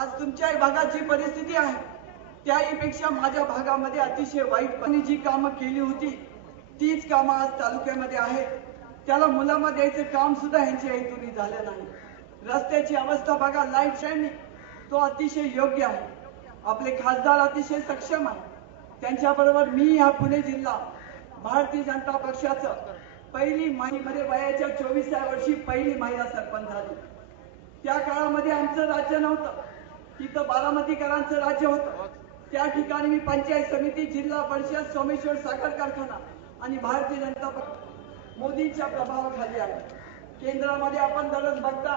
आज तुमच्या भागाची परिस्थिती आहे त्याहीपेक्षा माझ्या भागामध्ये अतिशय वाईटपणे जी कामं केली होती तीच कामं आज तालुक्यामध्ये आहेत. त्याला मुलामा द्यायचं काम सुद्धा यांच्या हेतूने झालं नाही. रस्त्याची अवस्था बघा, लाईट शाईन तो अतिशय योग्य आहे. आपले खासदार अतिशय सक्षम आहे. त्यांच्याबरोबर मी हा पुणे जिल्हा भारतीय जनता पक्षाचं पहिली महिन्यामध्ये वयाच्या 24व्या वर्षी पहिली महिला सरपंच झाली. त्या काळामध्ये आमचं राज्य नव्हतं, तिथं बारामतीकरांचं राज्य होतं. त्या ठिकाणी मी पंचायत समिती, जिल्हा परिषद, सोमेश्वर साखर कारखाना आणि भारतीय जनता पक्ष मोदींच्या प्रभावाखाली आहे. केंद्रामध्ये आपण दररोज बघता,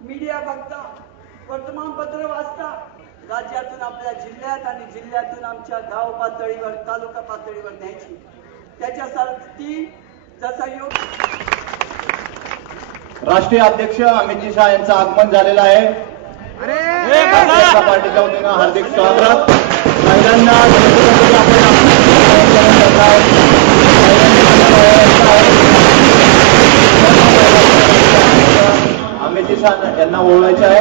मीडिया बघता, वर्तमानपत्र वाचता. राज्यातून आपल्या जिल्ह्यात आणि जिल्ह्यातून आमच्या गाव पातळीवर, तालुका पातळीवर न्यायची. त्याच्यासाठी जसा योग राष्ट्रीय अध्यक्ष अमित शहा यांचं आगमन झालेलं आहे. पार्टीच्या वतीनं हार्दिक स्वागत. महिलांना अमित शहा यांना ओळखायचे आहे.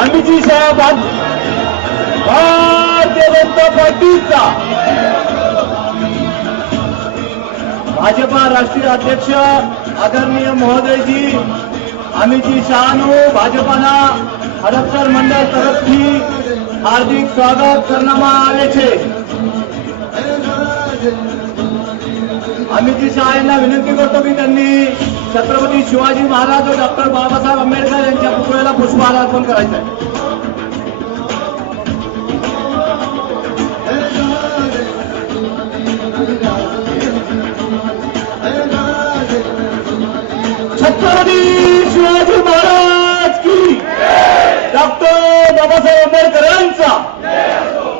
अमित शहा भारतीय जनता पार्टीचा भाजपा राष्ट्रीय अध्यक्ष आदरणीय महोदयजी अमितजी शहानु भाजपाना हडपसर मंडळ તરફથી हार्दिक स्वागत કરવામાં આવે છે. अमितजी शहा यांना विनंती करतो की त्यांनी छत्रपती शिवाजी महाराज व डॉक्टर बाबासाहेब आंबेडकर यांच्या पुतळ्याला पुष्पहार अर्पण करायचं आहे. छत्रपती शिवाजी महाराज की, डॉक्टर बाबासाहेब आंबेडकरांचा,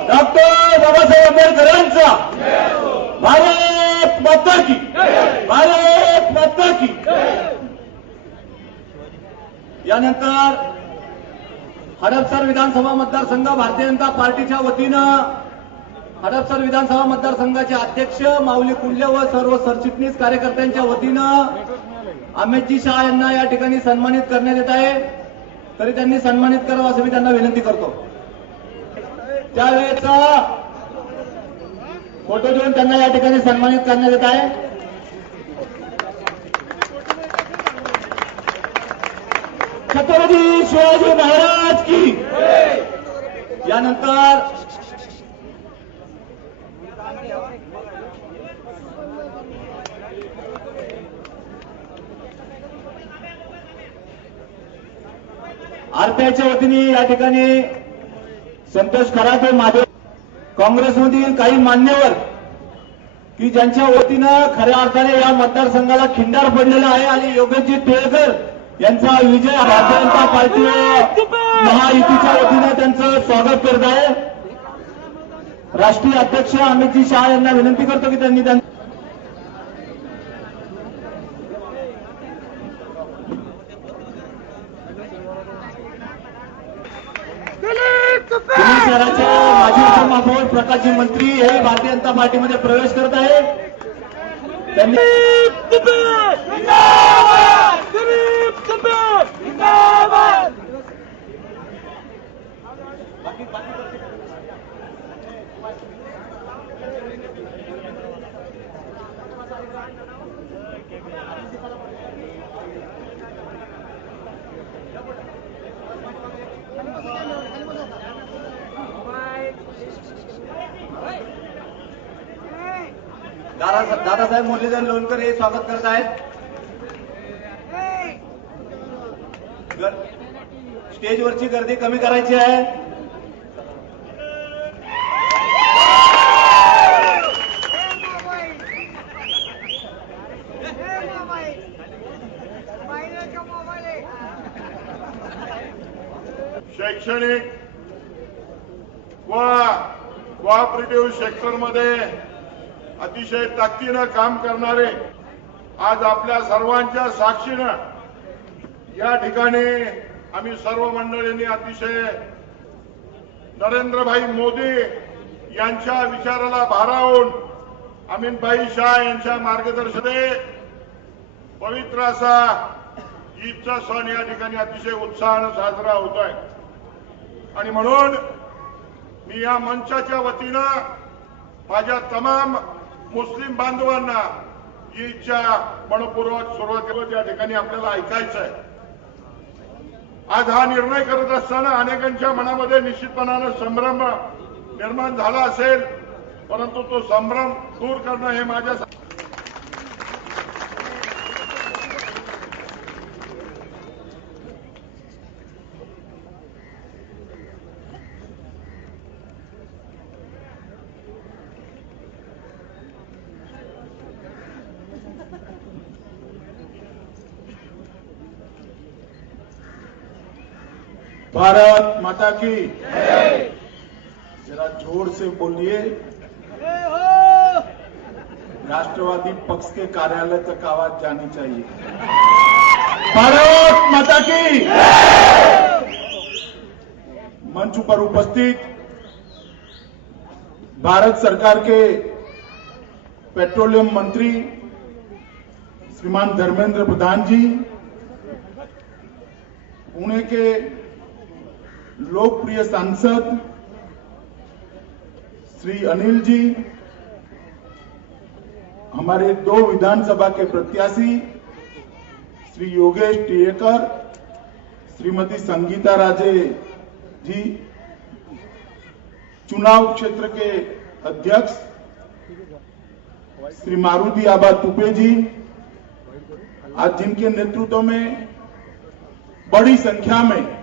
डॉक्टर बाबासाहेब आंबेडकरांचा, भारत माता की, भारत माता की. यानंतर हडपसर विधानसभा मतदारसंघ भारतीय जनता पार्टीच्या वतीनं हडपसर विधानसभा मतदारसंघाचे अध्यक्ष माऊली कुंडले व सर्व सरचिटणीस कार्यकर्त्यांच्या वतीनं अमितजी शहा यांना या ठिकाणी सन्मानित करण्यात येत आहे. तरी त्यांनी सन्मानित करावं असं मी त्यांना विनंती करतो. त्यावेळेचा फोटो देऊन त्यांना या ठिकाणी सन्मानित करण्यात येत आहे. छत्रपती शिवाजी महाराज की. यानंतर आरपीआयच्या वतीने या ठिकाणी संतोष खराते महादेव काँग्रेसमधील काही मान्यवर की ज्यांच्या वतीनं खऱ्या अर्थाने या मतदारसंघाला खिंडार पडलेला आहे आणि योगेशजी टिळकर यांचा विजय भारतीय जनता पार्टी महायुतीच्या वतीनं त्यांचं स्वागत करत आहे. राष्ट्रीय अध्यक्ष अमितजी शहा यांना विनंती करतो की त्यांनी पुणे शहराचे माजी उपमहापौर प्रकाशजी मंत्री हे भारतीय जनता पार्टीमध्ये प्रवेश करत आहे. त्यांनी दादासाहेब मुरलीधर लोणकर हे स्वागत करत आहेत. स्टेजवरची गर्दी कमी करायची आहे. शैक्षणिक व कोऑपरेटिव्ह सेक्टरमध्ये अतिशय ताकदीनं काम करणारे आज आपल्या सर्वांच्या साक्षीनं या ठिकाणी आम्ही सर्व मंडळींनी अतिशय नरेंद्रभाई मोदी यांच्या विचाराला भारावून अमितभाई शाह यांच्या मार्गदर्शनाने पवित्र असा ईदचा सण या ठिकाणी अतिशय उत्साहानं साजरा होतोय आणि म्हणून मी या मंचाच्या वतीनं माझ्या तमाम मुस्लिम बांधवांना ईदच्या मनपूर्वक सुरुवातीला या ठिकाणी आपल्याला ऐकायचं आहे। आज हा निर्णय करत असताना अनेकांच्या मनामध्ये निश्चितपणानं संभ्रम निर्माण झाला असेल, परंतु तो संभ्रम दूर करणं हे माझ्या भारत माता की जरा जोर से बोलिए। राष्ट्रवादी पक्ष के कार्यालय तक आवाज जानी चाहिए। भारत माता की। मंच पर उपस्थित भारत सरकार के पेट्रोलियम मंत्री श्रीमान धर्मेंद्र प्रधान जी, पुणे के लोकप्रिय सांसद श्री अनिल जी, हमारे 2 विधानसभा के प्रत्याशी श्री योगेश टिएकर, श्रीमती संगीता राजे जी, चुनाव क्षेत्र के अध्यक्ष श्री मारुति आबा तुपे जी, आज जिनके नेतृत्व में बड़ी संख्या में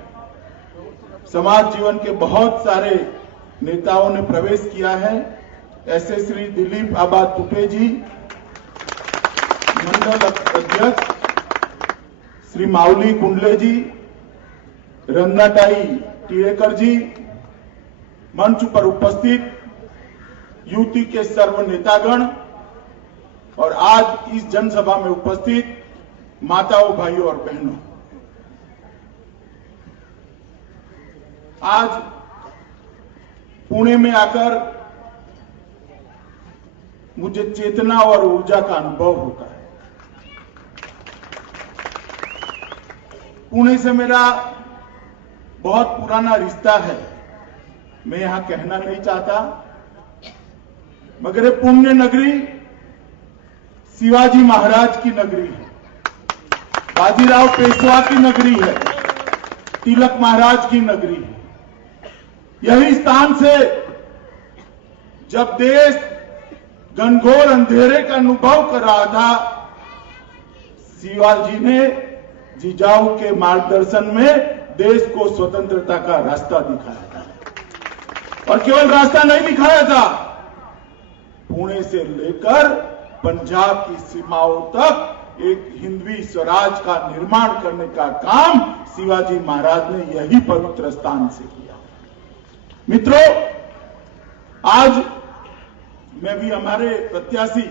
समाज जीवन के बहुत सारे नेताओं ने प्रवेश किया है, ऐसे श्री दिलीप आबा तुपे जी, मंडल अध्यक्ष श्री माउली कुंडले जी, रंगाटाई टिएकर जी, मंच पर उपस्थित युति के सर्व नेतागण और आज इस जनसभा में उपस्थित माताओं, भाइयों और बहनों, आज पुणे में आकर मुझे चेतना और ऊर्जा का अनुभव होता है। पुणे से मेरा बहुत पुराना रिश्ता है, मैं यहां कहना नहीं चाहता, मगर ये पुण्य नगरी शिवाजी महाराज की नगरी है, बाजीराव पेशवा की नगरी है, तिलक महाराज की नगरी है। यही स्थान से जब देश घनघोर अंधेरे का अनुभव कर रहा था, शिवाजी ने जिजाऊ के मार्गदर्शन में देश को स्वतंत्रता का रास्ता दिखाया था। और केवल रास्ता नहीं दिखाया था, पुणे से लेकर पंजाब की सीमाओं तक एक हिंदवी स्वराज का निर्माण करने का काम शिवाजी महाराज ने यही पवित्र स्थान से किया। मित्रों, आज मैं भी हमारे प्रत्याशी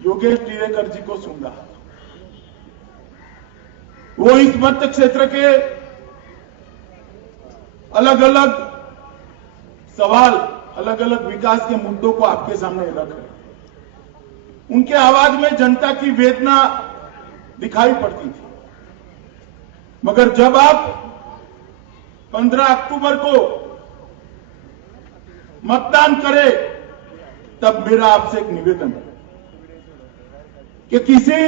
योगेश टिएकर जी को सुन रहा था। वो इस मत क्षेत्र के अलग अलग सवाल, अलग अलग विकास के मुद्दों को आपके सामने रख रहे। उनके आवाज में जनता की वेदना दिखाई पड़ती थी, मगर जब आप 15 अक्टूबर को मतदान करें, तब मेरा आपसे एक निवेदन है कि किसी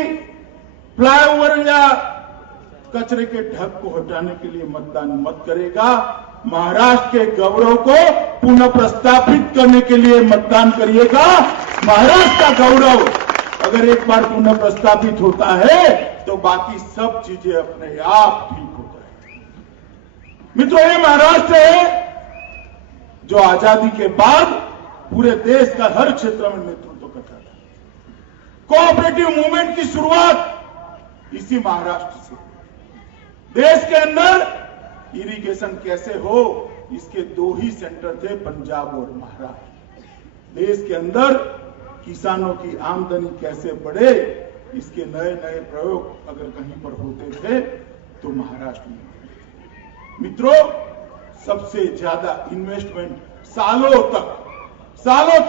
फ्लाईओवर या कचरे के ढक को हटाने के लिए मतदान मत करेगा, महाराष्ट्र के गौरव को पुनः प्रस्थापित करने के लिए मतदान करिएगा। महाराष्ट्र का गौरव अगर एक बार पुनः प्रस्थापित होता है तो बाकी सब चीजें अपने आप ठीक हो जाएंगी। मित्रों, ये महाराष्ट्र है जो आजादी के बाद पूरे देश का हर क्षेत्र में नेतृत्व करता था। कोऑपरेटिव मूवमेंट की शुरुआत इसी महाराष्ट्र से। देश के अंदर इरिगेशन कैसे हो, इसके 2 ही सेंटर थे, पंजाब और महाराष्ट्र। देश के अंदर किसानों की आमदनी कैसे बढ़े, इसके नए नए प्रयोग अगर कहीं पर होते थे तो महाराष्ट्र में। मित्रों, सबसे ज्यादा इन्वेस्टमेंट सालों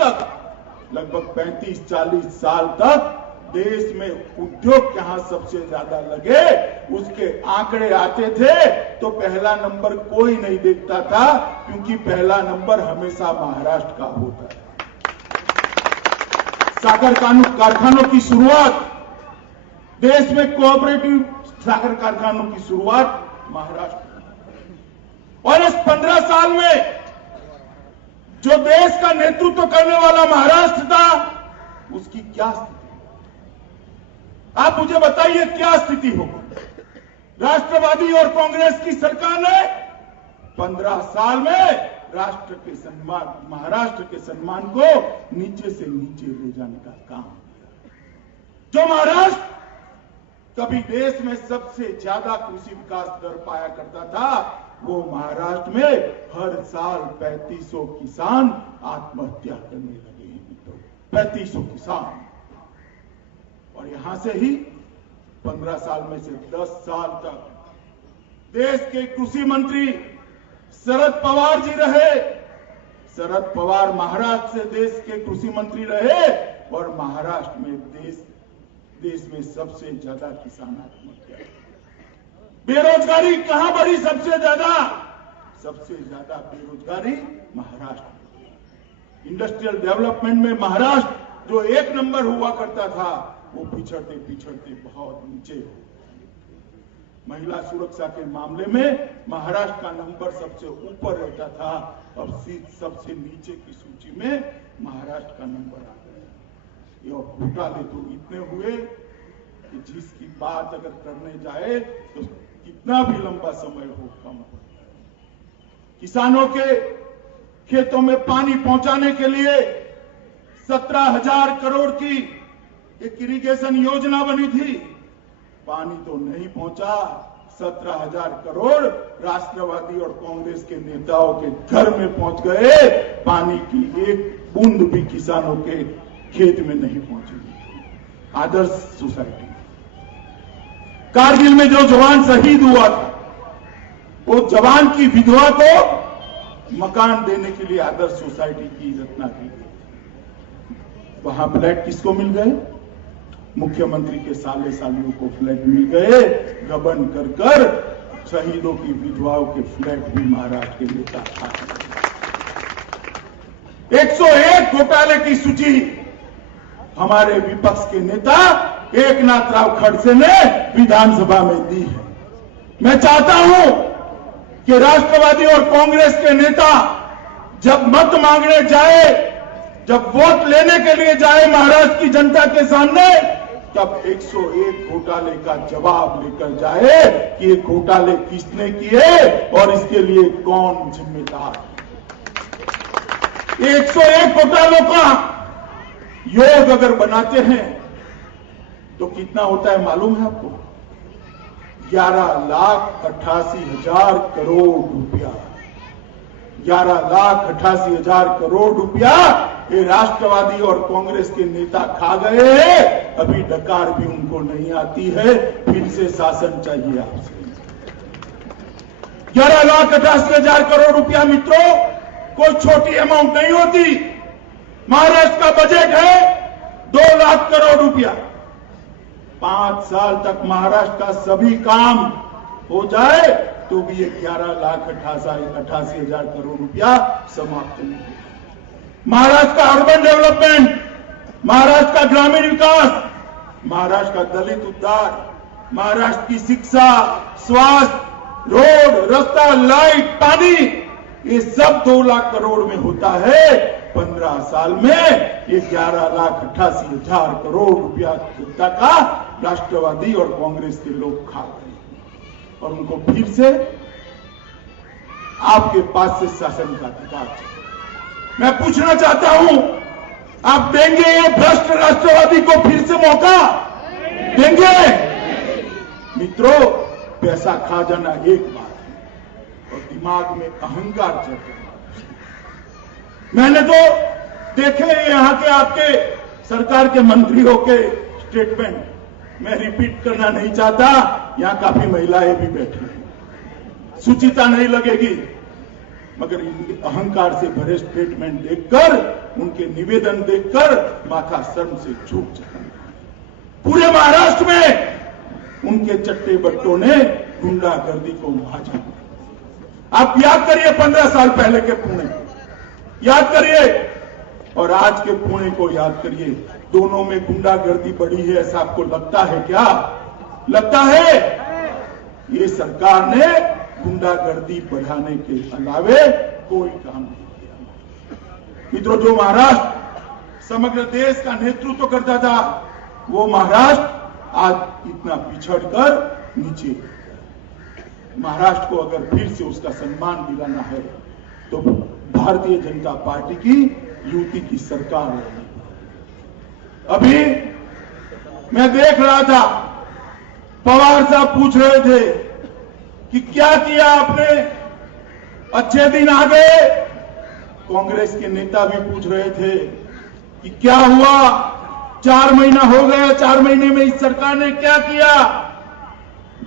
तक लगभग 35-40 साल तक देश में उद्योग कहां सबसे ज्यादा लगे उसके आंकड़े आते थे तो पहला नंबर कोई नहीं देखता था, क्योंकि पहला नंबर हमेशा महाराष्ट्र का होता है। साकर कारखानों की शुरुआत, देश में कोऑपरेटिव साकर कारखानों की शुरुआत महाराष्ट्र। और इस 15 साल में जो देश का नेतृत्व करने वाला महाराष्ट्र था, उसकी क्या स्थिति, आप मुझे बताइए क्या स्थिति होगी। राष्ट्रवादी और कांग्रेस की सरकार ने 15 साल में राष्ट्र के सम्मान, महाराष्ट्र के सम्मान को नीचे से नीचे ले जाने का काम किया। जो महाराष्ट्र कभी देश में सबसे ज्यादा कृषि विकास दर पाया करता था, वो महाराष्ट्र में हर साल 3500 किसान आत्महत्या करने लगे हैं मित्रों, 3500 किसान। और यहां से ही 15 साल में से 10 साल तक देश के कृषि मंत्री शरद पवार जी रहे। शरद पवार महाराष्ट्र से देश के कृषि मंत्री रहे और महाराष्ट्र में देश में सबसे ज्यादा किसान आत्महत्या। बेरोजगारी कहां बढ़ी सबसे ज्यादा? सबसे ज्यादा बेरोजगारी महाराष्ट्र। इंडस्ट्रियल डेवलपमेंट में महाराष्ट्र जो 1 नंबर हुआ करता था, वो पिछड़ते पिछड़ते बहुत नीचे हो। महिला सुरक्षा के मामले में महाराष्ट्र का नंबर सबसे ऊपर रहता था, अब सबसे नीचे की सूची में महाराष्ट्र का नंबर आ गया। ये घोटाले तो इतने हुए कि जिसकी बात अगर करने जाए तो कितना भी लंबा समय हो कम हो। किसानों के खेतों में पानी पहुंचाने के लिए 17,000 करोड़ की एक इरिगेशन योजना बनी थी, पानी तो नहीं पहुंचा। 17,000 करोड़ राष्ट्रवादी और कांग्रेस के नेताओं के घर में पहुंच गए, पानी की एक बूंद भी किसानों के खेत में नहीं पहुंची। आदर्श सोसाइटी, कारगिल में जो जवान शहीद हुआ था, वो जवान की विधवा को मकान देने के लिए आदर्श सोसाइटी की रचना की गई। वहां फ्लैट किसको मिल गए? मुख्यमंत्री के साले सालियों को फ्लैट मिल गए। गबन कर कर शहीदों की विधवाओं के फ्लैट भी महाराष्ट्र के नेता खा। 101 घोटाले की सूची हमारे विपक्ष के नेता एकनाथ राव खड़से ने विधानसभा में दी है। मैं चाहता हूं कि राष्ट्रवादी और कांग्रेस के नेता जब मत मांगने जाए, जब वोट लेने के लिए जाए महाराष्ट्र की जनता के सामने, तब 101 घोटाले का जवाब लेकर जाए कि ये घोटाले किसने किए और इसके लिए कौन जिम्मेदार। 101 घोटालों का योग अगर बनाते हैं तो कितना होता है मालूम है आपको? 11,88,000 करोड़ रुपया। 11,88,000 करोड़ रुपया ये राष्ट्रवादी और कांग्रेस के नेता खा गए हैं। अभी डकार भी उनको नहीं आती है, फिर से शासन चाहिए आपसे। 11,88,000 करोड़ रुपया मित्रों, कोई छोटी अमाउंट नहीं होती। महाराष्ट्र का बजट है 2 लाख करोड़ रुपया। 5 साल तक महाराष्ट्र का सभी काम हो जाए तो भी ये 11,88,000 करोड़ रुपया समाप्त नहीं होगा। महाराष्ट्र का अर्बन डेवलपमेंट, महाराष्ट्र का ग्रामीण विकास, महाराष्ट्र का दलित उद्धार, महाराष्ट्र की शिक्षा, स्वास्थ्य, रोड, रास्ता, लाइट, पानी, ये सब 2 लाख करोड़ में होता है। 15 साल में ये 11,88,000 करोड़ रुपया जनता का राष्ट्रवादी और कांग्रेस के लोग खा गए और उनको फिर से आपके पास से शासन का अधिकार चाहिए। मैं पूछना चाहता हूं, आप देंगे ये भ्रष्ट राष्ट्रवादी को फिर से मौका देंगे? मित्रों, पैसा खा जाना एक बात है और दिमाग में अहंकार चढ़ जाना। मैंने तो देखे यहां के आपके सरकार के मंत्रियों के स्टेटमेंट, मैं रिपीट करना नहीं चाहता, यहां काफी महिलाएं भी बैठी हैं, सुचिता नहीं लगेगी, मगर इनके अहंकार से भरे स्टेटमेंट देखकर, उनके निवेदन देखकर माथा शर्म से झुक जाता है। पूरे महाराष्ट्र में उनके चट्टे बट्टों ने गुंडागर्दी को भाजा। आप याद करिए 15 साल पहले के पुणे, याद करिए, और आज के पुणे को याद करिए। दोनों में गुंडागर्दी बढ़ी है, ऐसा आपको लगता है क्या? लगता है? ये सरकार ने गुंडागर्दी बढ़ाने के अलावे कोई काम नहीं किया। मित्रों, जो महाराष्ट्र समग्र देश का नेतृत्व करता था, वो महाराष्ट्र आज इतना पिछड़कर नीचे। महाराष्ट्र को अगर फिर से उसका सम्मान दिलाना है तो भारतीय जनता पार्टी की युति की सरकार है। अभी मैं देख रहा था, पवार साहब पूछ रहे थे कि क्या किया आपने, अच्छे दिन आ गए। कांग्रेस के नेता भी पूछ रहे थे कि क्या हुआ, 4 महीना हो गया, 4 महीने में इस सरकार ने क्या किया।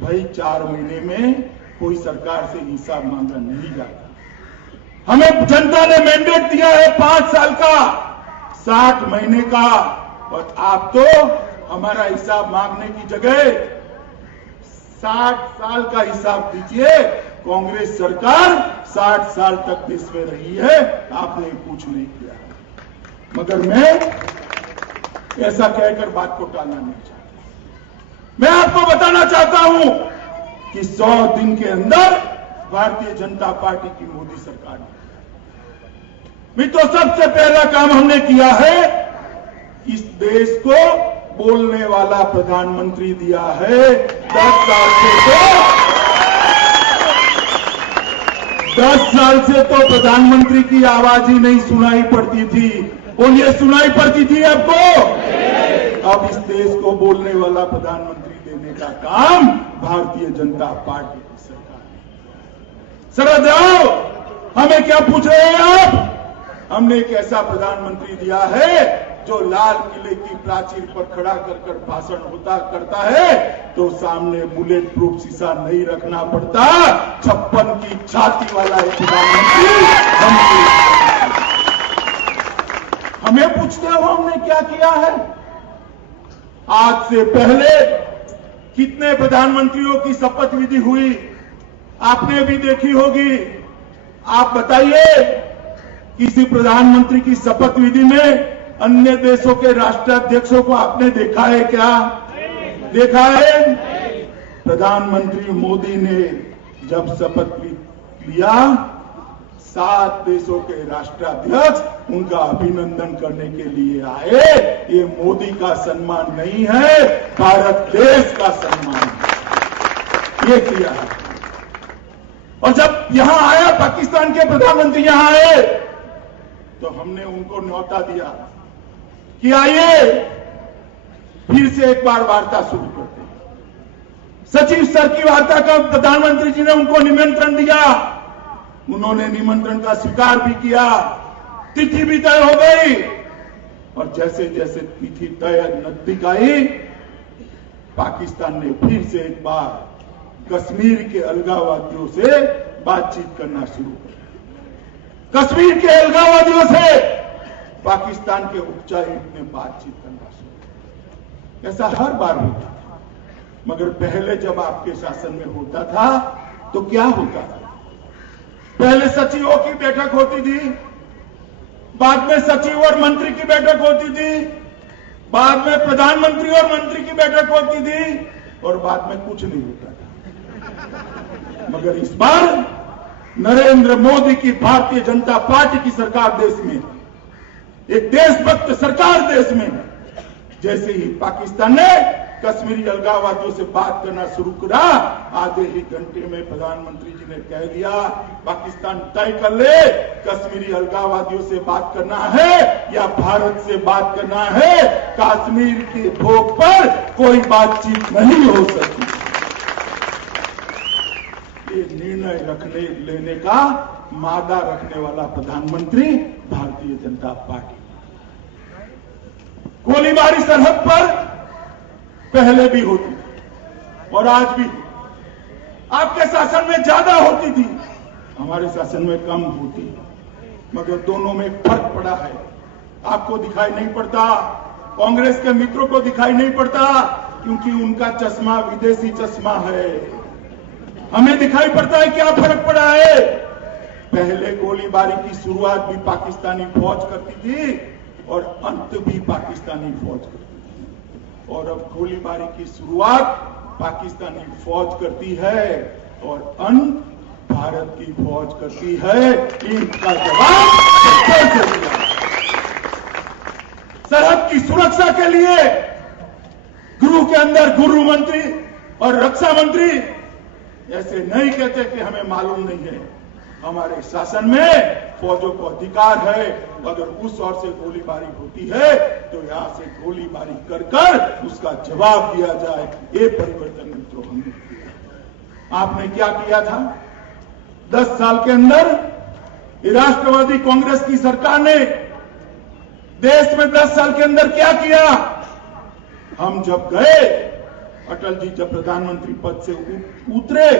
भाई 4 महीने में कोई सरकार से हिसाब मांगा नहीं जाता। हमें जनता ने मैंडेट दिया है 5 साल का, 60 महीने का, और आप तो हमारा हिसाब मांगने की जगह 60 साल का हिसाब दीजिए। कांग्रेस सरकार 60 साल तक देश में रही है, आपने कुछ नहीं किया। मगर मैं ऐसा कहकर बात को टालना नहीं चाहता। मैं आपको बताना चाहता हूं कि 100 दिन के अंदर भारतीय जनता पार्टी की मोदी सरकार ने, मित्रों, सबसे पहला काम हमने किया है, इस देश को बोलने वाला प्रधानमंत्री दिया है। 10 साल से तो प्रधानमंत्री की आवाज ही नहीं सुनाई पड़ती थी। बोलिए, सुनाई पड़ती थी आपको? अब इस देश को बोलने वाला प्रधानमंत्री देने का काम भारतीय जनता पार्टी की सरकार ने। सरद आओ, हमें क्या पूछ रहे हैं आप? हमने एक ऐसा प्रधानमंत्री दिया है जो लाल किले की प्राचीर पर खड़ा कर भाषण करता है तो सामने बुलेट प्रूफ शीशा नहीं रखना पड़ता। 56 की छाती वाला एक प्रधानमंत्री हमें पूछते हो हमने क्या किया है। आज से पहले कितने प्रधानमंत्रियों की शपथ विधि हुई, आपने भी देखी होगी। आप बताइए, किसी प्रधानमंत्री की शपथ विधि में अन्य देशों के राष्ट्राध्यक्षों को आपने देखा है क्या? देखा है? प्रधानमंत्री मोदी ने जब शपथ लिया, 7 देशों के राष्ट्राध्यक्ष उनका अभिनंदन करने के लिए आए। ये मोदी का सम्मान नहीं है, भारत देश का सम्मान है। ये किया है। और जब यहां आया, पाकिस्तान के प्रधानमंत्री यहां आए, तो हमने उनको न्योता दिया कि आइए फिर से एक बार वार्ता शुरू करते हैं। सचिव स्तर की वार्ता का प्रधानमंत्री जी ने उनको निमंत्रण दिया। उन्होंने निमंत्रण का स्वीकार भी किया, तिथि भी तय हो गई। और जैसे जैसे तिथि तय नजदीक आई, पाकिस्तान ने फिर से एक बार कश्मीर के अलगाववादियों से बातचीत करना शुरू कर। कश्मीर के अलगाववादियों से पाकिस्तान के उच्चायुक्त ने बातचीत करना शुरू। ऐसा हर बार होता था, मगर पहले जब आपके शासन में होता था तो क्या होता था? पहले सचिवों की बैठक होती थी, बाद में सचिव और मंत्री की बैठक होती थी, बाद में प्रधानमंत्री और मंत्री की बैठक होती थी, और बाद में कुछ नहीं होता था। मगर इस बार नरेंद्र मोदी की भारतीय जनता पार्टी की सरकार देश में, एक देशभक्त सरकार देश में, जैसे ही पाकिस्तान ने कश्मीरी अलगाववादियों से बात करना शुरू करा, आधे ही घंटे में प्रधानमंत्री जी ने कह दिया, पाकिस्तान तय कर ले, कश्मीरी अलगाववादियों से बात करना है या भारत से बात करना है। कश्मीर के भोग पर कोई बातचीत नहीं हो सकती। ये निर्णय लेने का मादा रखने वाला प्रधानमंत्री भारतीय जनता पार्टी। गोलीबारी सरहद पर पहले भी होती थी और आज भी। आपके शासन में ज्यादा होती थी, हमारे शासन में कम होती है, मगर दोनों में फर्क पड़ा है। आपको दिखाई नहीं पड़ता, कांग्रेस के मित्रों को दिखाई नहीं पड़ता क्योंकि उनका चश्मा विदेशी चश्मा है। हमें दिखाई पड़ता है क्या फर्क पड़ा है। पहले गोलीबारी की शुरुआत भी पाकिस्तानी फौज करती थी और अंत भी पाकिस्तानी फौज करती थी, और अब गोलीबारी की शुरुआत पाकिस्तानी फौज करती है और अंत भारत की फौज करती है। इनका जवाब कैसे दिया? सरहद की सुरक्षा के लिए गृह के अंदर गृह मंत्री और रक्षा मंत्री ऐसे नहीं कहते कि हमें मालूम नहीं है। हमारे शासन में फौजों को अधिकार है, अगर उस ओर से गोलीबारी होती है तो यहां से गोलीबारी कर कर उसका जवाब दिया जाए। ये परिवर्तन मित्रों हमने किया। आपने क्या किया था 10 साल के अंदर? राष्ट्रवादी कांग्रेस की सरकार ने देश में 10 साल के अंदर क्या किया? हम जब गए, अटल जी जब प्रधानमंत्री पद से उतरे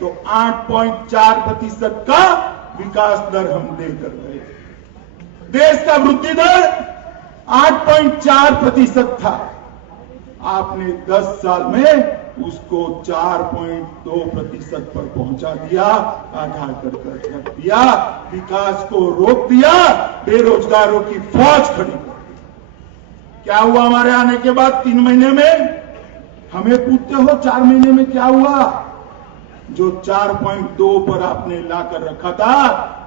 तो 8.4% का विकास दर हम देकर गए। देश का वृद्धि दर 8.4% था। आपने 10 साल में उसको 4.2% पर पहुंचा दिया, आधा कर रख दिया, विकास को रोक दिया, बेरोजगारों की फौज खड़ी कर दी। क्या हुआ हमारे आने के बाद 3 महीने में? हमें पूछते हो 4 महीने में क्या हुआ? जो 4.2 पर आपने लाकर रखा था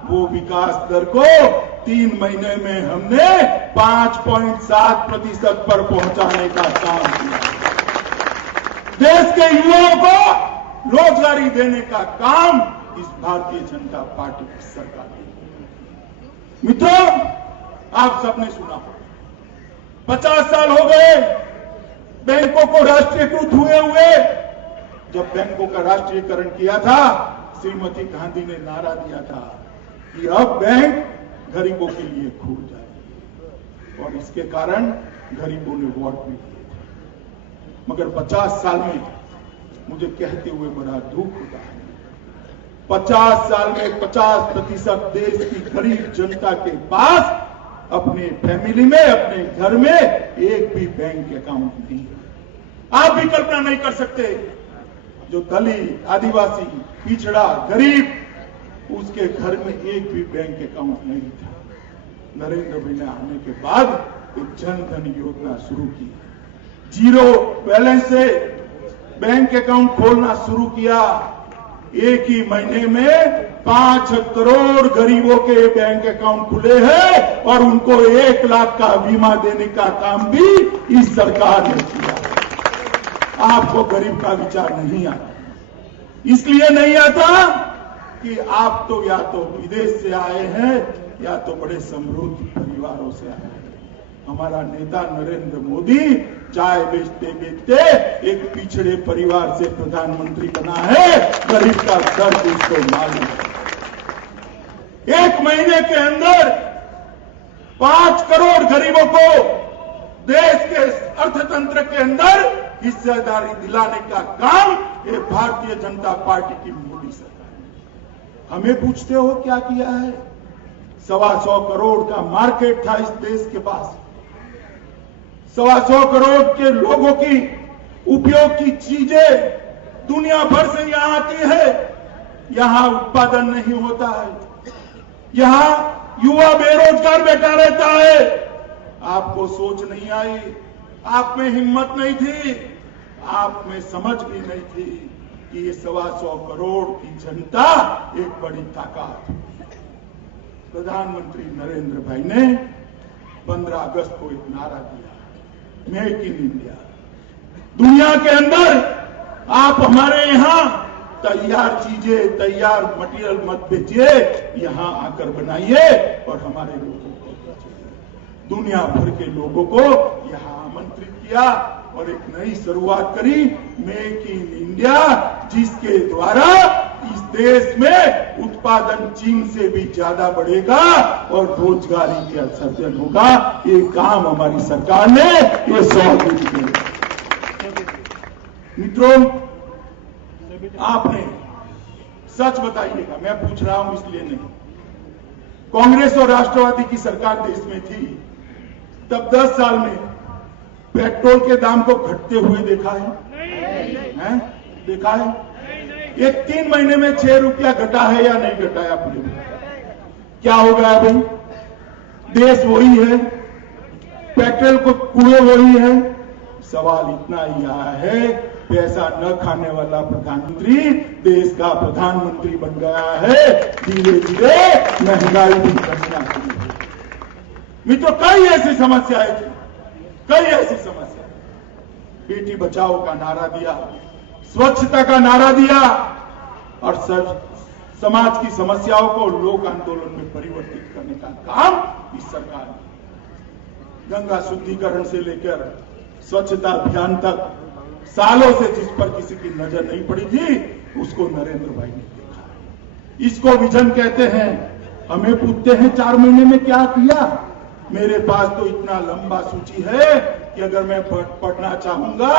वो विकास दर को 3 महीने में हमने 5.7% पर पहुंचाने का काम किया। देश के युवाओं को रोजगारी देने का काम इस भारतीय जनता पार्टी की सरकार ने। मित्रों, आप सबने सुना 50 साल हो गए बैंकों को राष्ट्रीयकृत हुए। जब बैंकों का राष्ट्रीयकरण किया था, श्रीमती गांधी ने नारा दिया था कि अब बैंक गरीबों के लिए खुल जाए, और इसके कारण गरीबों ने वोट भी दिए थे। मगर 50 साल में मुझे कहते हुए बड़ा दुख होता है, 50 साल में 50% देश की गरीब जनता के पास अपने फैमिली में, अपने घर में एक भी बैंक अकाउंट नहीं है। आप भी कल्पना नहीं कर सकते, जो दलित, आदिवासी, पिछड़ा, गरीब, उसके घर में एक भी बैंक अकाउंट नहीं था। नरेंद्र भाई ने आने के बाद एक जन धन योजना शुरू की, 0 बैलेंस से बैंक अकाउंट खोलना शुरू किया। एक ही महीने में 5 करोड़ गरीबों के बैंक अकाउंट खुले हैं और उनको 1 लाख का बीमा देने का काम भी इस सरकार ने किया। आपको गरीब का विचार नहीं आता, इसलिए नहीं आता कि आप तो या तो विदेश से आए हैं या तो बड़े समृद्ध परिवारों से आए हैं। हमारा नेता नरेंद्र मोदी चाय बेचते बेचते एक पिछड़े परिवार से प्रधानमंत्री बना है। गरीब का दर्द उसको मालूम है। 1 महीने के अंदर 5 करोड़ गरीबों को देश के अर्थतंत्र के अंदर हिस्सेदारी दिलाने का काम ये भारतीय जनता पार्टी की मोदी सरकार ने। हमें पूछते हो क्या किया है? 125 करोड़ का मार्केट था इस देश के पास। 125 करोड़ के लोगों की उपयोग की चीजें दुनिया भर से यहां आती है, यहां उत्पादन नहीं होता है, यहां युवा बेरोजगार बैठा रहता है। आपको सोच नहीं आई, आप में हिम्मत नहीं थी, आप में समझ भी नहीं थी कि ये 125 करोड़ की जनता एक बड़ी ताकत है। प्रधानमंत्री नरेंद्र भाई ने 15 अगस्त को एक नारा दिया, मेक इन इंडिया। दुनिया के अंदर आप हमारे यहां तैयार चीजें, तैयार मटेरियल मत बेचिए, यहां आकर बनाइए और हमारे लोगों को बेचिए। दुनिया भर के लोगों को यहां आमंत्रित किया और एक नई शुरुआत करी, मेक इन इंडिया, जिसके द्वारा इस देश में उत्पादन चीन से भी ज्यादा बढ़ेगा और रोजगारी का सर्जन होगा। ये काम हमारी सरकार ने ये 100 दिन किया। मित्रों, आपने सच बताइएगा, मैं पूछ रहा हूं इसलिए नहीं, कांग्रेस और राष्ट्रवादी की सरकार देश में थी तब 10 साल में पेट्रोल के दाम को घटते हुए देखा है? हैं? देखा है? ये 3 महीने में 6 रुपया घटा है या नहीं घटाया? पूरे क्या हो गया भाई? देश वही है, पेट्रोल को कुएं वही है। सवाल इतना ही आया है, पैसा न खाने वाला प्रधानमंत्री देश का प्रधानमंत्री बन गया है। धीरे धीरे महंगाई भी घटना शुरू है। मित्रों, कई ऐसी समस्याएं थी, कई ऐसी समस्या। बेटी बचाओ का नारा दिया, स्वच्छता का नारा दिया और समाज की समस्याओं को लोक आंदोलन में परिवर्तित करने का काम इस सरकार ने। गंगा शुद्धिकरण से लेकर स्वच्छता अभियान तक सालों से जिस पर किसी की नजर नहीं पड़ी थी, उसको नरेंद्र भाई ने देखा। इसको विजन कहते हैं। हमें पूछते हैं 4 महीने में क्या किया? मेरे पास तो इतना लंबा सूची है कि अगर मैं पढ़ना चाहूंगा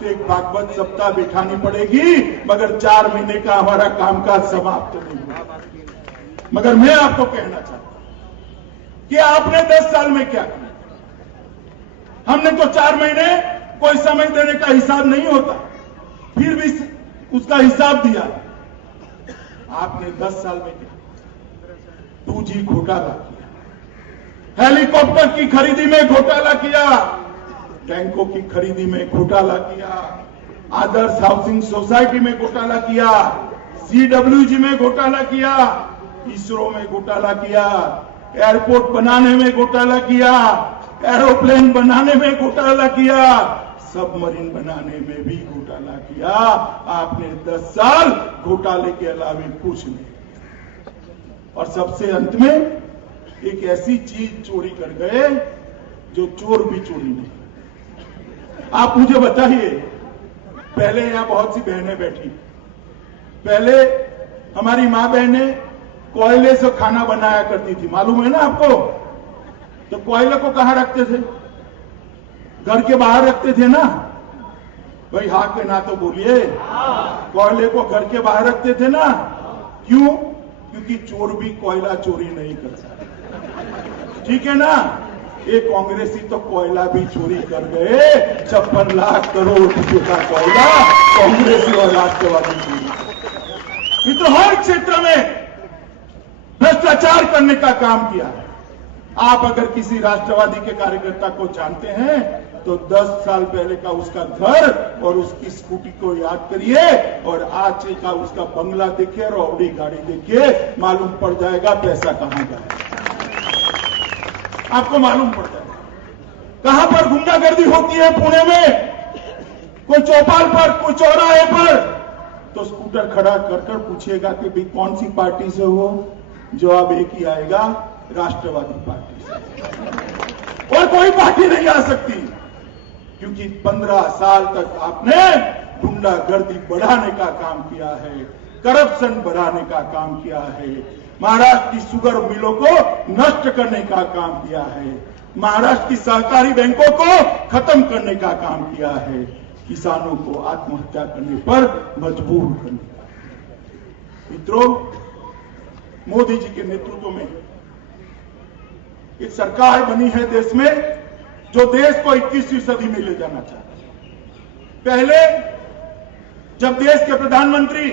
तो एक भागवत सप्ताह बिठानी पड़ेगी, मगर 4 महीने का हमारा कामकाज समाप्त नहीं हुआ। मगर मैं आपको कहना चाहता हूं कि आपने 10 साल में क्या किया। हमने तो 4 महीने कोई समय देने का हिसाब नहीं होता, फिर भी उसका हिसाब दिया। आपने 10 साल में क्या? 2G घोटाला किया, हेलीकॉप्टर की खरीदी में घोटाला किया, टैंकों की खरीदी में घोटाला किया, आदर्श हाउसिंग सोसाइटी में घोटाला किया, CWG में घोटाला किया, इसरो में घोटाला किया, एयरपोर्ट बनाने में घोटाला किया, एरोप्लेन बनाने में घोटाला किया, सबमरीन बनाने में भी घोटाला किया। आपने 10 साल घोटाले के अलावे कुछ नहीं। और सबसे अंत में एक ऐसी चीज चोरी कर गए जो चोर भी चोरी नहीं। आप मुझे बताइए, पहले यहां बहुत सी बहनें बैठी, पहले हमारी मां बहनें कोयले से खाना बनाया करती थी, मालूम है ना आपको? तो कोयले को कहां रखते थे? घर के बाहर रखते थे ना भाई? हाँ के ना तो बोलिए। कोयले को घर के बाहर रखते थे ना? क्यों? क्योंकि चोर भी कोयला चोरी नहीं करता, ठीक है ना? एक कांग्रेसी तो कोयला भी चोरी कर गए। 56 लाख करोड़ रुपए का कोयला कांग्रेसी और राष्ट्रवादी चोरी। तो हर क्षेत्र में भ्रष्टाचार करने का काम किया है। आप अगर किसी राष्ट्रवादी के कार्यकर्ता को जानते हैं तो 10 साल पहले का उसका घर और उसकी स्कूटी को याद करिए और आज का उसका बंगला देखिए और ऑडी गाड़ी देखिए, मालूम पड़ जाएगा पैसा कहां गया। आपको मालूम पड़ जाएगा कहां पर गुंडागर्दी होती है पुणे में। कोई चौपाल पर, कोई चौराहे पर, तो स्कूटर खड़ा कर कर पूछिएगा कि भाई कौन सी पार्टी से हो? जवाब एक ही आएगा, राष्ट्रवादी पार्टी से। और कोई पार्टी नहीं आ सकती, क्योंकि 15 साल तक आपने गुंडागर्दी बढ़ाने का काम किया है, करप्शन बढ़ाने का काम किया है, महाराष्ट्र की शुगर मिलों को नष्ट करने का काम किया है, महाराष्ट्र की सहकारी बैंकों को खत्म करने का काम किया है, किसानों को आत्महत्या करने पर मजबूर करने का। मित्रों, मोदी जी के नेतृत्व में एक सरकार बनी है देश में जो देश को 21वीं सदी में ले जाना चाहती है। पहले जब देश के प्रधानमंत्री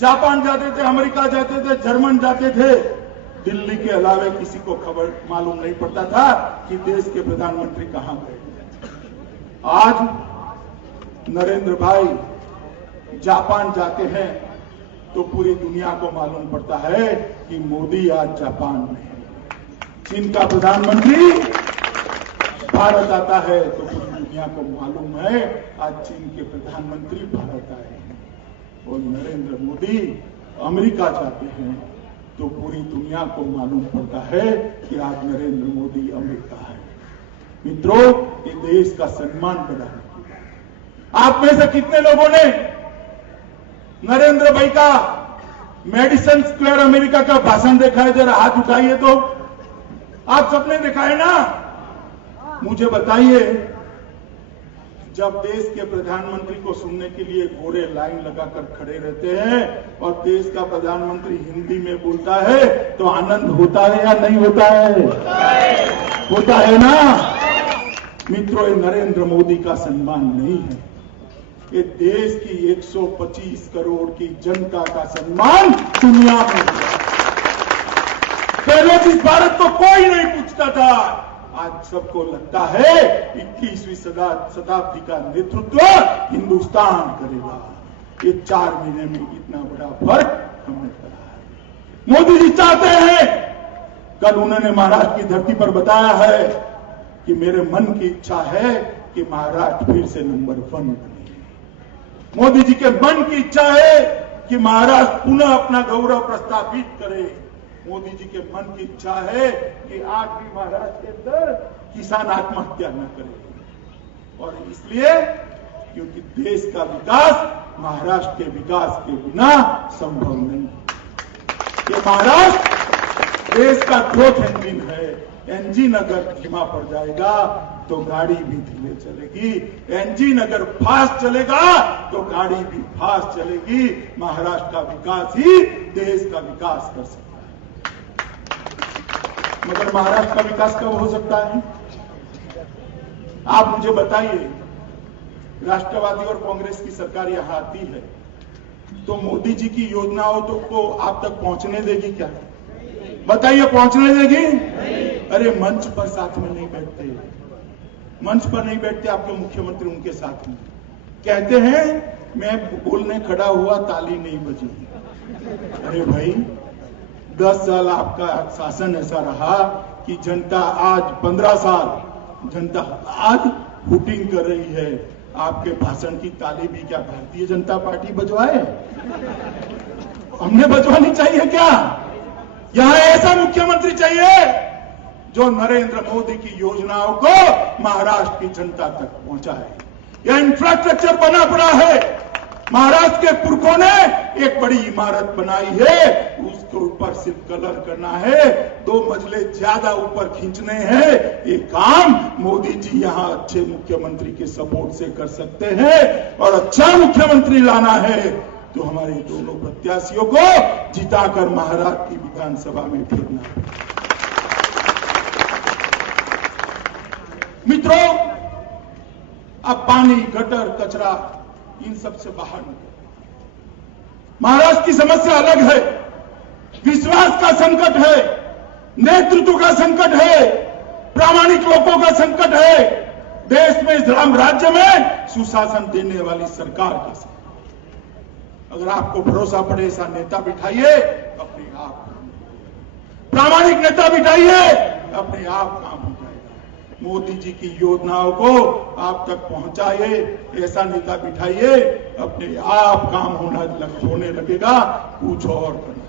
जापान जाते थे, अमेरिका जाते थे, जर्मन जाते थे, दिल्ली के अलावे किसी को खबर मालूम नहीं पड़ता था कि देश के प्रधानमंत्री कहां गए। आज नरेंद्र भाई जापान जाते हैं तो पूरी दुनिया को मालूम पड़ता है कि मोदी आज जापान में है। चीन का प्रधानमंत्री भारत आता है तो पूरी दुनिया को मालूम है आज चीन के प्रधानमंत्री भारत आए हैं। और नरेंद्र मोदी अमेरिका जाते हैं तो पूरी दुनिया को मालूम पड़ता है कि आज नरेंद्र मोदी अमेरिका है। मित्रों, ये देश का सम्मान बढ़ाने की बात। आप में से कितने लोगों ने नरेंद्र भाई का मेडिसन स्क्वायर अमेरिका का भाषण देखा है? जरा हाथ उठाइए। तो आप सबने देखा है ना? मुझे बताइए, जब देश के प्रधानमंत्री को सुनने के लिए गोरे लाइन लगाकर खड़े रहते हैं और देश का प्रधानमंत्री हिंदी में बोलता है तो आनंद होता है या नहीं होता है? होता है ना? मित्रों, ये नरेंद्र मोदी का सम्मान नहीं है, ये देश की 125 करोड़ की जनता का सम्मान दुनिया में है। पहले जिस भारत को कोई नहीं पूछता था, आज सबको लगता है 21वीं शताब्दी का नेतृत्व हिंदुस्तान करेगा। ये 4 महीने में इतना बड़ा फर्क हमने करा है। मोदी जी चाहते हैं, कल उन्होंने महाराष्ट्र की धरती पर बताया है कि मेरे मन की इच्छा है कि महाराष्ट्र फिर से नंबर 1 बने। मोदी जी के मन की इच्छा है कि महाराष्ट्र पुनः अपना गौरव प्रस्थापित करे। मोदी जी के मन की इच्छा है कि आज भी महाराष्ट्र के अंदर किसान आत्महत्या न करे। और इसलिए क्योंकि देश का विकास महाराष्ट्र के विकास के बिना संभव नहीं। ये महाराष्ट्र देश का ग्रोथ इंजन है। इंजन अगर धीमा पड़ जाएगा तो गाड़ी भी धीमे चलेगी, इंजन अगर फास्ट चलेगा तो गाड़ी भी फास्ट चलेगी। महाराष्ट्र का विकास ही देश का विकास कर सकता है। मगर महाराष्ट्र का विकास कब हो सकता है? आप मुझे बताइए, राष्ट्रवादी और कांग्रेस की सरकार यहां आती है तो मोदी जी की योजनाओं तो को आप तक पहुंचने देगी क्या? बताइए, पहुंचने देगी? अरे मंच पर साथ में नहीं बैठते, मंच पर नहीं बैठते आपके मुख्यमंत्री उनके साथ में। कहते हैं मैं बोलने खड़ा हुआ ताली नहीं बजी। अरे भाई, 10 साल आपका शासन ऐसा रहा कि जनता आज 15 साल जनता आज हुटिंग कर रही है। आपके भाषण की ताली भी क्या भारतीय जनता पार्टी बजवाए? हमने बजवानी चाहिए क्या? यहां ऐसा मुख्यमंत्री चाहिए जो नरेंद्र मोदी की योजनाओं को महाराष्ट्र की जनता तक पहुंचाए। यह इंफ्रास्ट्रक्चर बना पड़ा है। महाराष्ट्र के पुरखों ने एक बड़ी इमारत बनाई है, उसके ऊपर सिर्फ कलर करना है, 2 मंजिले ज्यादा ऊपर खींचने हैं। ये काम मोदी जी यहां अच्छे मुख्यमंत्री के सपोर्ट से कर सकते हैं। और अच्छा मुख्यमंत्री लाना है तो हमारे दोनों प्रत्याशियों को जिताकर महाराष्ट्र की विधानसभा में भेजना। मित्रों, अब पानी, गटर, कचरा इन सब से बाहर निकल। महाराष्ट्र की समस्या अलग है। विश्वास का संकट है, नेतृत्व का संकट है, प्रामाणिक लोगों का संकट है, देश में इस राम राज्य में सुशासन देने वाली सरकार का संकट। अगर आपको भरोसा पड़े ऐसा नेता बिठाइए, अपने आप प्रामाणिक नेता बिठाइए, अपने आप काम हो जाएगा। मोदी जी की योजनाओं को आप तक पहुंचाइए, ऐसा नेता बिठाइए, अपने आप काम होने लगेगा, कुछ और करना।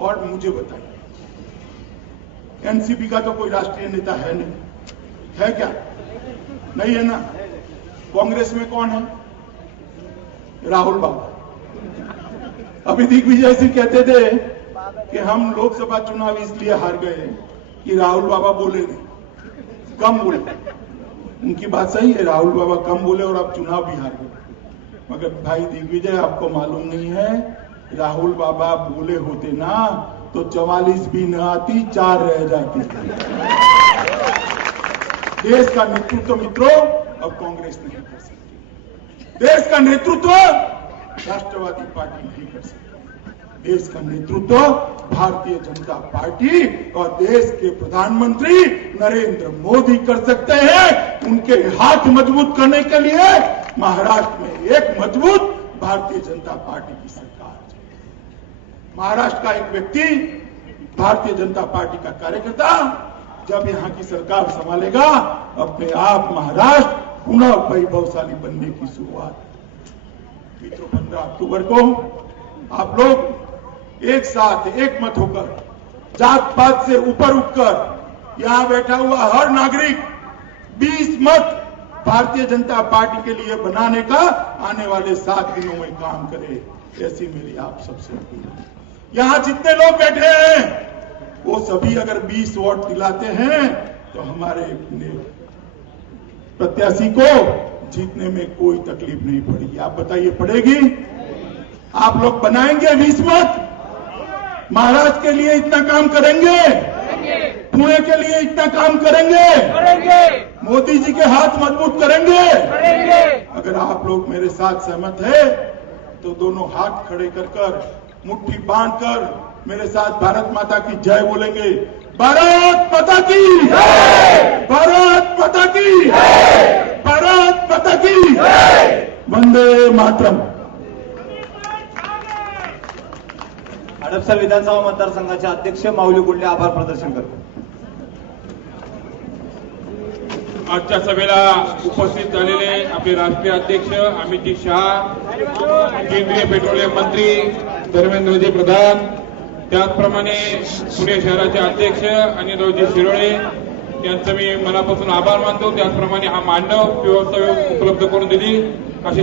और मुझे बताइए, एनसीपी का तो कोई राष्ट्रीय नेता है नहीं, है क्या? नहीं है ना? कांग्रेस में कौन है? राहुल बाबा। अभी दिग्विजय सिंह कहते थे कि हम लोकसभा चुनाव इसलिए हार गए कि राहुल बाबा बोले नहीं, कम बोले। उनकी बात सही है, राहुल बाबा कम बोले और आप चुनाव भी हार गए। मगर भाई दिग्विजय, आपको मालूम नहीं है, राहुल बाबा बोले होते ना तो 44 भी न आती, 4 रह जाती। देश का नेतृत्व मित्रों अब कांग्रेस नहीं कर सकती। देश का नेतृत्व राष्ट्रवादी पार्टी नहीं कर सकती। देश का नेतृत्व भारतीय जनता पार्टी और देश के प्रधानमंत्री नरेंद्र मोदी कर सकते हैं। उनके हाथ मजबूत करने के लिए महाराष्ट्र में एक मजबूत भारतीय जनता पार्टी की सरकार है। महाराष्ट्र का एक व्यक्ति, भारतीय जनता पार्टी का कार्यकर्ता जब यहां की सरकार संभालेगा, अपने आप महाराष्ट्र पुनः वैभवशाली बनने की शुरुआत। मित्रों, 15 अक्टूबर को आप लोग एक साथ एक मत होकर, जात पात से ऊपर उठकर, यहां बैठा हुआ हर नागरिक 20 मत भारतीय जनता पार्टी के लिए बनाने का आने वाले 7 दिनों में काम करे, ऐसी मेरी आप सबसे अपील है। यहां जितने लोग बैठे हैं वो सभी अगर 20 वोट दिलाते हैं तो हमारे प्रत्याशी को जीतने में कोई तकलीफ नहीं पड़ेगी। आप बताइए, पड़ेगी? आप लोग बनाएंगे 20 मत? महाराष्ट्र के लिए इतना काम करेंगे? कुएं के लिए इतना काम करेंगे, मोदी जी के हाथ मजबूत करेंगे। अगर आप लोग मेरे साथ सहमत है तो दोनों हाथ खड़े कर मुट्ठी बांधकर मेरे साथ भारत माता की जय बोलेंगे। भारत माता की, भारत माता की, भारत माता की, वंदे मातरम। हडपसर विधानसभा मतदारसंघाचे अध्यक्ष माऊली कुंडले आभार प्रदर्शन करतो. आजच्या सभेला उपस्थित झालेले आपले राष्ट्रीय अध्यक्ष अमित शहा, केंद्रीय पेट्रोलियम मंत्री धर्मेंद्रजी प्रधान, त्याचप्रमाणे पुणे शहराचे अध्यक्ष अनिलरावजी शिरोळे यांचं मी मनापासून आभार मानतो. त्याचप्रमाणे हा मांडव व्यवस्था उपलब्ध करून दिली असे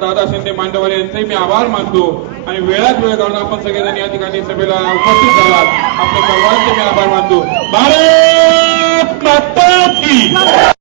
दादा शिंदे मांडववाले यांचेही मी आभार मानतो. आणि वेळात वेळ काढून आपण सगळेजण या ठिकाणी सभेला उपस्थित झालात, आपले सर्वांचे मी आभार मानतो. भारत माता की